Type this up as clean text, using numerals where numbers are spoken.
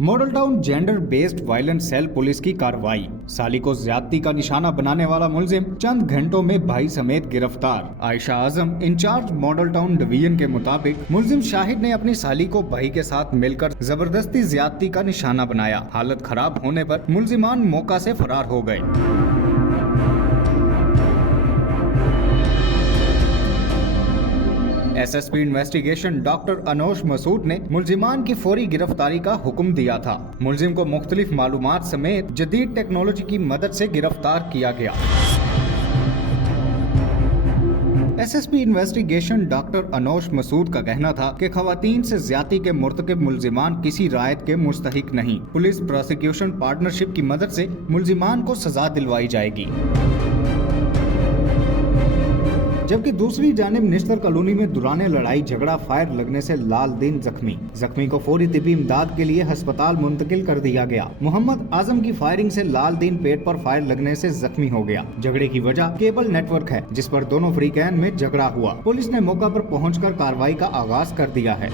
Model town gender based violence cell police की कार्रवाई। साली को ज्यादती का निशाना बनाने वाला मुलजिम चंद घंटों में भाई समेत गिरफ्तार। आयशा आजम इंचार्ज मॉडल टाउन डिवीजन के मुताबिक मुलजिम शाहिद ने अपनी साली को भाई के साथ मिलकर जबरदस्ती ज्यादती का निशाना बनाया। हालत खराब होने पर मुलजिमान मौका से फरार हो गए। SSP investigation doctor Anosh Masood ने मुलजिमान की फौरी गिरफ्तारी का हुक्म दिया था। मुलजिम को मुख्तलिफ मालूमात समेत जदीद टेक्नोलॉजी की मदद से गिरफ्तार किया गया। SSP investigation doctor Anosh Masood का कहना था कि खवातीन से ज्यादती के मुर्तकिब मुलजिमान किसी रायत के मुस्तहिक नहीं। पुलिस प्रोसिक्यूशन पार्टनरशिप की मदद से मुलजिमान को सजा दिलवाई जाएगी। जबकि दूसरी जानिब निश्तर कॉलोनी में दुराने लड़ाई झगड़ा फायर लगने से लालदीन जख्मी को फौरी तिब्बी इमदाद के लिए अस्पताल मुंतकिल कर दिया गया। मोहम्मद आजम की फायरिंग से लालदीन पेट पर फायर लगने से जख्मी हो गया। झगड़े की वजह केबल नेटवर्क है जिस पर दोनों फ्रीकैन में झगड़ा हुआ। पुलिस ने मौका पर पहुंचकर कार्रवाई का आगाज कर दिया है।